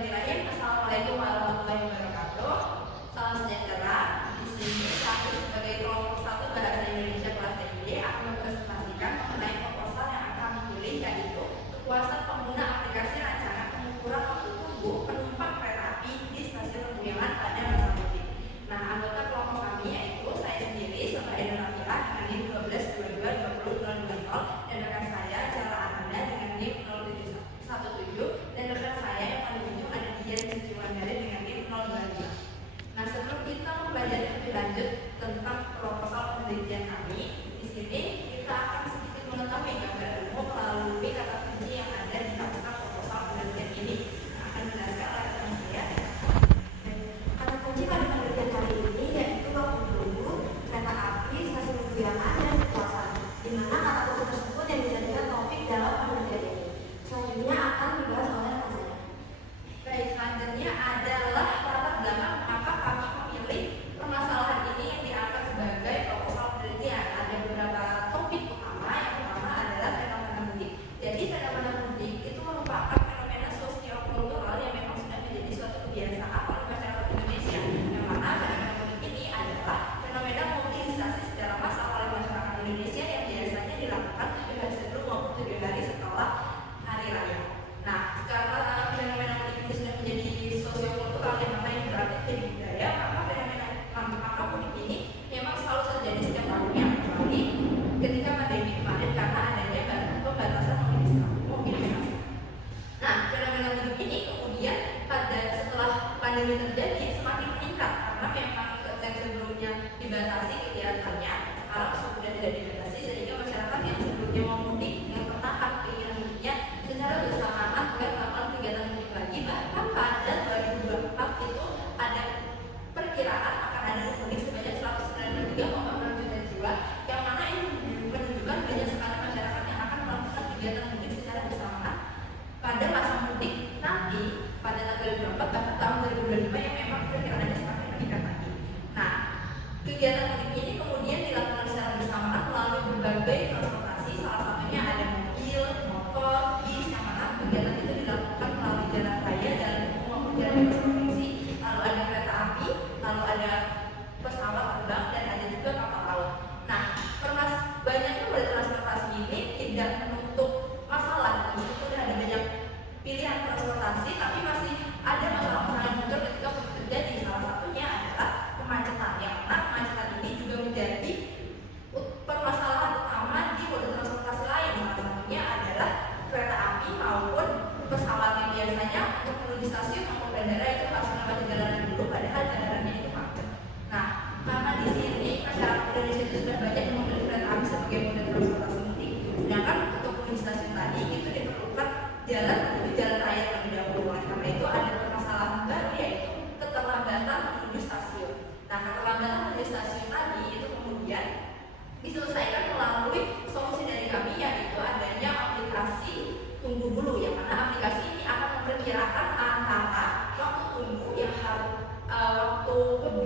Bismillahirrahmanirrahim. Assalamualaikum warahmatullahi wabarakatuh. Salam sejahtera. Di sini kami sebagai kelompok 1 Bahasa Indonesia kelas TID akan mempresentasikan mengenai proposal yang akan kami pilih, yaitu kepuasan pengguna aplikasi rancangan pengukuran waktu tunggu penumpang kereta api di stasiun Lempuyangan pada masa mudik. Nah, anggota kelompok kami yaitu saya sendiri, Saudara Eda Nafila dengan NIM 12222020 dan rekan saya Jala Ananda dengan NIM 0717 dan rekan saya yang paling ujung ada Dian Suciwandari dengan NIM 025. Nah, sebelum kita mempelajari lebih lanjut tentang proposal penelitian kami, di sini kita akan sedikit mengetahui gambar umum melalui kata kunci yang ada di naskah proposal penelitian ini. Nah, akan dijelaskan oleh rekan saya. Kata kunci pada penelitian kali ini yaitu waktu tunggu, kereta api, stasiun Lempuyangan, dan kepuasan, di mana kata kunci tersebut yang dijadikan topik dalam penelitian ini. Selanjutnya akan dibahas oleh rekan saya. Baik, selanjutnya adalah latar belakang mengapa kami memilih permasalahan ini yang diangkat sebagai proposal penelitian. Ada beberapa topik utama. Yang pertama adalah fenomena mudik. Jadi fenomena mudik itu merupakan fenomena sosio-kultural yang memang sudah menjadi suatu kebiasaan oleh masyarakat Indonesia. Yang mana fenomena mudik ini adalah fenomena mobilisasi secara massal oleh masyarakat Indonesia yang biasanya dilakukan 7 hari sebelum maupun 7 hari setelah hari raya. Nah, karena fenomena mudik ini sudah menjadi sosiokultural yang mana yang berarti jadi budaya, maka mudik ini memang selalu terjadi setiap tahunnya, kecuali ketika pandemi kemarin karena adanya pembatasan mobilisasi. Nah, fenomena mudik ini kemudian setelah pandemi terjadi semakin meningkat karena memang yang sebelumnya dibatasi kegiatannya sekarang sudah tidak dibatasi, sehingga masyarakat yang sebelumnya mau mudik yang tertahan keinginan mudiknya secara bersamaan mulai melakukan kegiatan mudik lagi. Bahkan pada 2024 itu ada perkiraan akan ada mudik sebanyak 193,6 juta jiwa, yang mana ini menunjukkan banyak sekali masyarakat yang akan melakukan kegiatan mudik secara bersamaan pada masa mudik nanti pada tanggal 24 bahkan tahun 2025 yang memang perkiraannya semakin meningkat lagi. Nah, kegiatan mudik ini kemudian dilakukan secara bersamaan melalui berbagai transportasi, salah satunya ada mobil, motor, bis, yang mana kegiatan itu dilakukan melalui jalan raya, jalan umum maupun jalan bebas provinsi, lalu ada kereta api, lalu ada pesawat terbang, dan ada juga kapal laut. Nah, banyaknya moda transportasi ini tidak menutup masalah, meskipun ada banyak pilihan transportasi, tapi masih ada masalah-masalah yang muncul ketika mudik terjadi. Salah satunya adalah kemacetan, yang mana kemacetan ini juga menjadi permasalahan utama di moda transportasi lain. Salah satunya adalah kereta api maupun pesawat yang biasanya untuk menuju stasiun maupun bandara itu harus melewati jalanan dulu, padahal jalanannya itu macet. Nah, karena di sini masyarakat Indonesia itu sudah banyak yang memilih kereta api sebagai moda transportasi mudik, sedangkan untuk menuju stasiun tadi itu diperlukan jalan menuju jalan raya terlebih dahulu. Oleh karena itu ada permasalahan baru, yaitu keterlambatan menuju stasiun. Nah, keterlambatan menuju stasiun tadi itu kemudian diselesaikan melalui solusi dari kami, yaitu adanya aplikasi tunggu dulu, yang mana aplikasi ini akan memperkirakan antara waktu tunggu yang harus waktu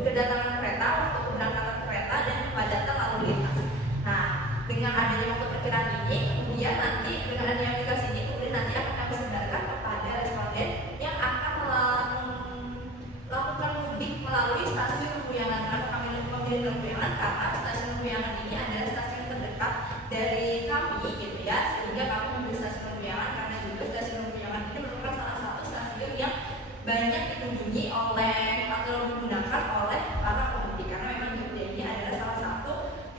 kedatangan kereta, waktu keberangkatan kereta, dan kepadatan lalu lintas. Nah, dengan adanya waktu perkiraan ini, kemudian nanti dengan adanya aplikasi ini kemudian nanti akan kami sebarkan kepada responden yang akan melakukan mudik melalui stasiun Lempuyangan. Kenapa kami memilih Lempuyangan? Karena stasiun Lempuyangan ini adalah stasiun terdekat dari kami, gitu ya, sehingga kami memilih stasiun Lempuyangan karena juga stasiun Lempuyangan ini merupakan salah satu stasiun yang banyak dikunjungi oleh atau digunakan oleh para pemudik, karena memang Jogja ini adalah salah satu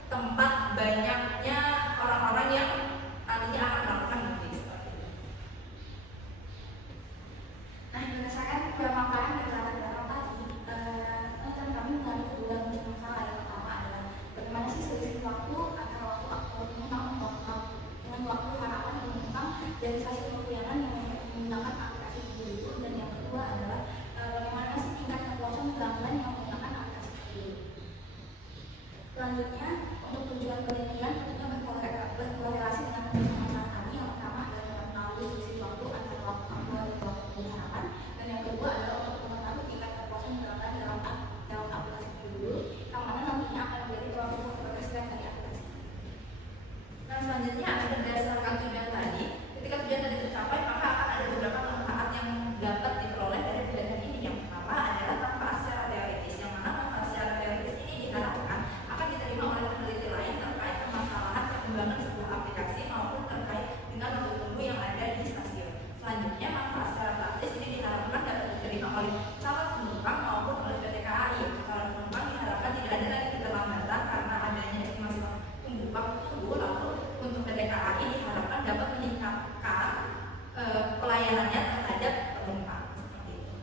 tempat banyaknya orang-orang yang nantinya akan melakukan mudik seperti itu. Nah, berdasarkan pemaparan dari latar belakang tadi, penelitian kami mengalami kedua kunci masalah. Yang pertama adalah bagaimana sih selisih waktu antara waktu penumpang dengan waktu harapan penumpang dari stasiun Lempuyangan yang menggunakan aplikasi itu, dan yang kedua adalah bagaimana sih tingkat kepuasan pelanggan yang menggunakan aplikasi itu. Selanjutnya, untuk tujuan penelitian tentunya berkorelasi dengan masalah kami. Yang pertama adalah melalui selisih waktu antara waktu aktual dan waktu harapan, dan yang kedua adalah untuk mengetahui tingkat kepuasan pelanggan dalam aplikasi itu, yang mana nantinya akan menjadi suatu progresif dari aplikasi. Nah, selanjutnya berdasarkan tujuan tadi, ketika tujuan tadi tercapai maka akan ada beberapa manfaat. terhadap penumpang. Seperti itu.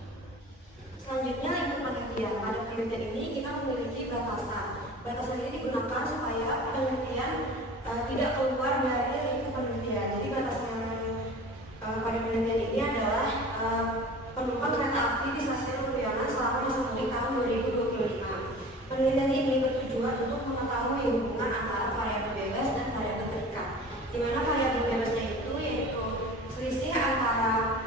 Selanjutnya lingkup penelitian. Pada penelitian ini kita memiliki batasan. Batasan ini digunakan supaya penelitian tidak keluar dari lingkup penelitian. Jadi batasan pada penelitian ini adalah penumpang kereta api di stasiun Priangan selama masa mudik tahun 2025. Penelitian ini bertujuan untuk mengetahui hubungan antara variabel bebas dan variabel terikat. Di mana variabel bebasnya itu yaitu selisih antara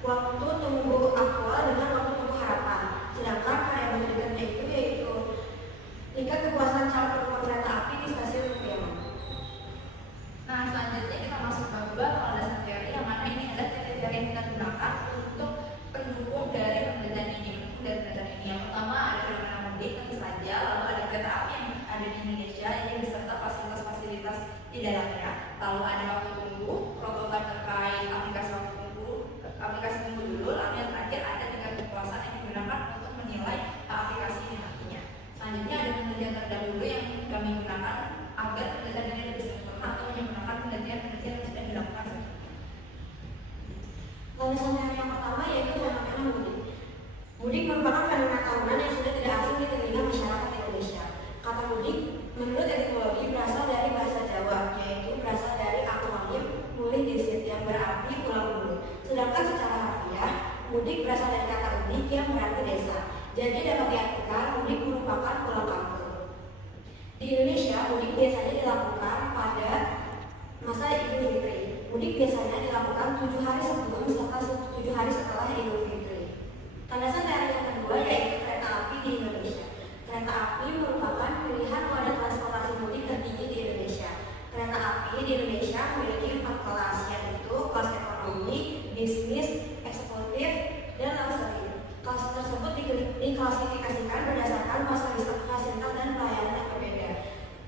waktu tunggu aktual dengan waktu tunggu harapan. Sedangkan variabel terikatnya itu yaitu tingkat kepuasan calon penumpang kereta api di stasiun Priangan. Nah, selanjutnya kita masuk ke bab landasan teori, yang mana ini adalah teori-teori yang kita gunakan untuk pendukung dari penelitian ini. Yang pertama ada fenomena mudik tentu saja, lalu ada kereta api yang ada di Indonesia ini beserta fasilitas-fasilitas di dalamnya. Lalu ada waktu tunggu, prototipe terkait aplikasi waktu tunggu dulu, lalu yang terakhir ada tingkat kepuasan yang digunakan untuk menilai aplikasi ini nantinya. Selanjutnya ada penelitian terdahulu yang kami gunakan agar penelitian ini lebih sempurna atau menggunakan penelitian-penelitian yang sudah dilakukan sebelumnya. Landasan teori yang pertama yaitu fenomena mudik. Mudik merupakan fenomena tahunan yang sudah tidak asing di telinga masyarakat Indonesia. Kata mudik menurut etimologi berasal dari bahasa Jawa, yaitu berasal dari akronim mulih disit yang berarti pulang dulu. Sedangkan secara harfiah, mudik berasal dari kata udik yang berarti desa. Jadi dapat diartikan mudik merupakan pulang kampung. Di Indonesia, mudik biasanya dilakukan pada masa Idul Fitri. Mudik biasanya dilakukan 7 hari sebelum serta 7 hari setelah Idul Fitri. Landasan teori yang kedua yaitu kereta api di Indonesia. Kereta api merupakan pilihan moda transportasi mudik tertinggi di Indonesia. Kereta api di Indonesia memiliki 4 kelas, yaitu kelas ekonomi, bisnis, eksekutif, dan luxury. Kelas tersebut diklasifikasikan berdasarkan fasilitas dan pelayanan yang berbeda.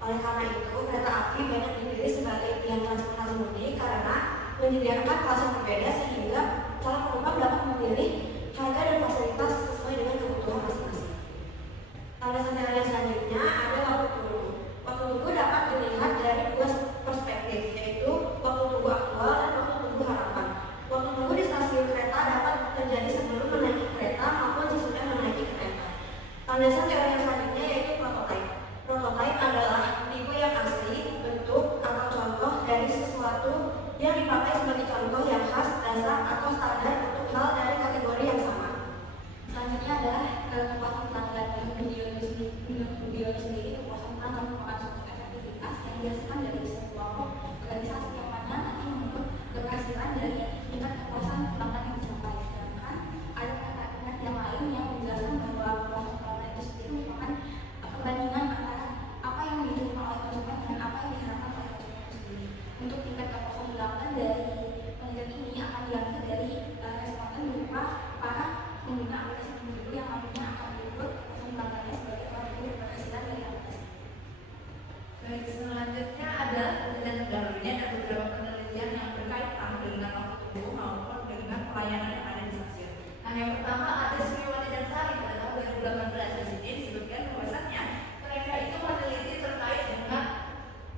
Oleh karena itu, kereta api banyak dipilih sebagai pilihan transportasi mudik karena menyediakan kelas yang berbeda sehingga calon penumpang dapat memilih harga dan fasilitas sesuai dengan kebutuhan masing-masing. Landasan teori yang selanjutnya ada waktu tunggu. Waktu tunggu dapat dilihat dari 2 perspektif, yaitu waktu tunggu aktual dan waktu tunggu harapan. Waktu tunggu di stasiun kereta dapat terjadi sebelum menaiki kereta maupun sesudah menaiki kereta. Landasan teori yang selanjutnya yaitu prototipe. Prototipe adalah tipe yang asli, bentuk, atau contoh dari sesuatu yang dipakai sebagai contoh yang khas, dasar, atau standar untuk hal dari kategori yang sama. Selanjutnya adalah kepuasan pelanggan. Video sendiri kepuasan pelanggan merupakan suatu efektivitas yang dihasilkan dari sebuah organisasi yang mana nanti menurut keberhasilan dari tingkat kepuasan pelanggan yang dicapai. Sedangkan ada kata-kata yang lain yang menjelaskan bahwa kepuasan pelanggan itu sendiri merupakan perbandingan antara apa yang diterima oleh konsumen dan apa yang diharapkan oleh konsumen itu sendiri. Untuk tingkat kepuasan pelanggan dari penelitian ini akan diambil dari responden berupa para pengguna aplikasi tunggu yang nantinya akan diukur kepuasan pelanggannya sebagai penentu keberhasilan dari aplikasi. Baik, selanjutnya adalah penelitian terdahulunya dan beberapa penelitian yang berkaitan dengan waktu tunggu maupun dengan pelayanan yang ada di stasiun. Nah, yang pertama ada Sriwani dan Sari pada tahun 2018. Di sini disebutkan bahwasannya mereka itu meneliti terkait dengan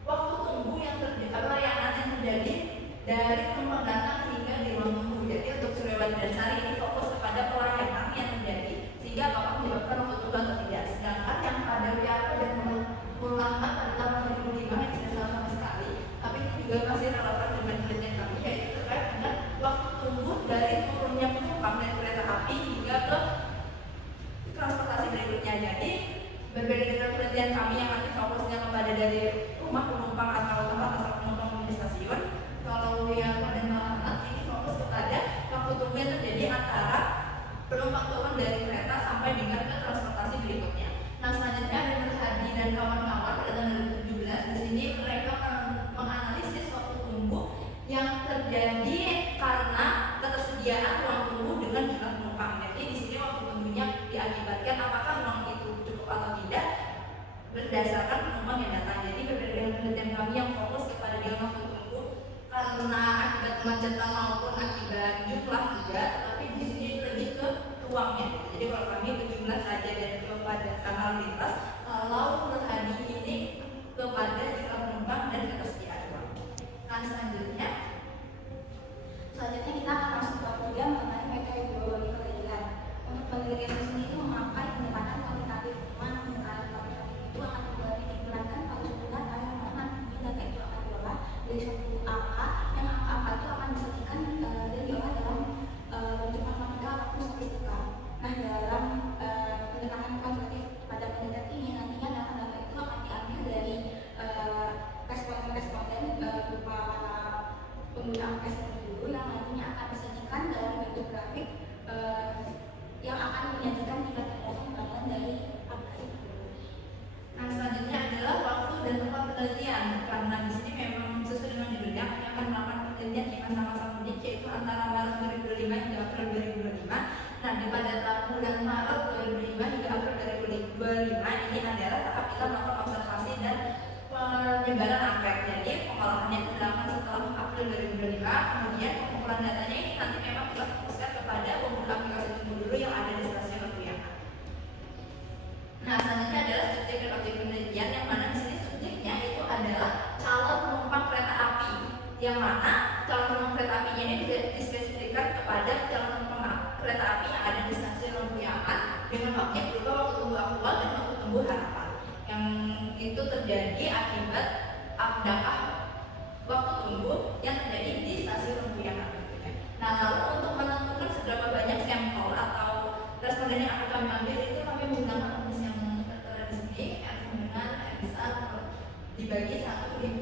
waktu tunggu yang terjadi, pelayanan yang terjadi dari penumpang datang hingga di ruang tunggu. Jadi untuk Sriwani dan Sari ini fokus kepada pelayanan yang terjadi sehingga apakah menyebabkan waktu tunggu atau tidak. Sedangkan yang pada Wiako dan Mulangkat pada tahun 2005 yang tidak salah sama sekali, tapi itu juga masih relevan dengan penelitian kami, yaitu terkait dengan waktu tunggu dari turunnya penumpang dari kereta api hingga ke transportasi berikutnya. Jadi berbeda dengan penelitian kami yang nanti fokusnya kepada dari rumah penumpang atau tempat asal penumpang di stasiun, kalau yang pada Mulangkat ini fokus kepada waktu tunggu yang terjadi antara penumpang turun dari kereta sampai dengan ke transportasi berikutnya. Nah, selanjutnya ada Nur Hadi dan kawan-kawan pada tahun 2017. Di sini mereka menganalisis waktu tunggu yang terjadi karena ketersediaan ruang tunggu dengan jumlah penumpang. Jadi di sini waktu tunggunya diakibatkan apakah ruang itu cukup atau tidak berdasarkan penumpang yang datang. Jadi berbeda dengan penelitian kami yang fokus kepada dia waktu tunggu karena akibat kemacetan maupun akibat jumlah juga, tapi di sini lebih ke ruangnya. Jadi kalau kami ke jumlah saja dan kepada kanal lintas, kalau Nur Hadi ini kepada jumlah penumpang penelitian karena di sini memang sesuai dengan judulnya kami akan melakukan penelitian di masa-masa mudik yaitu antara Maret 2025 hingga April 2025. Nah, di pada bulan Maret 2005 hingga April 2025 ini adalah tahap kita melakukan observasi dan penyebaran anggrek. Jadi pengolahannya itu dilakukan setelah April 2025. Kemudian pengumpulan datanya ini nanti memang kita fokuskan kepada pengguna aplikasi Tunggu Dulu yang ada di stasiun Lempuyangan. Nah, selanjutnya adalah subjek dan objek penelitian yang mana di sini subjeknya itu adalah calon penumpang kereta api, yang mana calon penumpang kereta apinya ini dispesifikkan kepada calon penumpang kereta api yang ada di stasiun Lempuyangan dengan objek berupa waktu tunggu aktual dan waktu tunggu harapan, yang itu terjadi akibat apakah waktu tunggu yang terjadi di stasiun Lempuyangan. Nah, lalu untuk menentukan seberapa banyak sampel atau responden yang akan kami ambil itu kami menggunakan rumus yang tertera di sini, R dengan RSA dibagi 1 5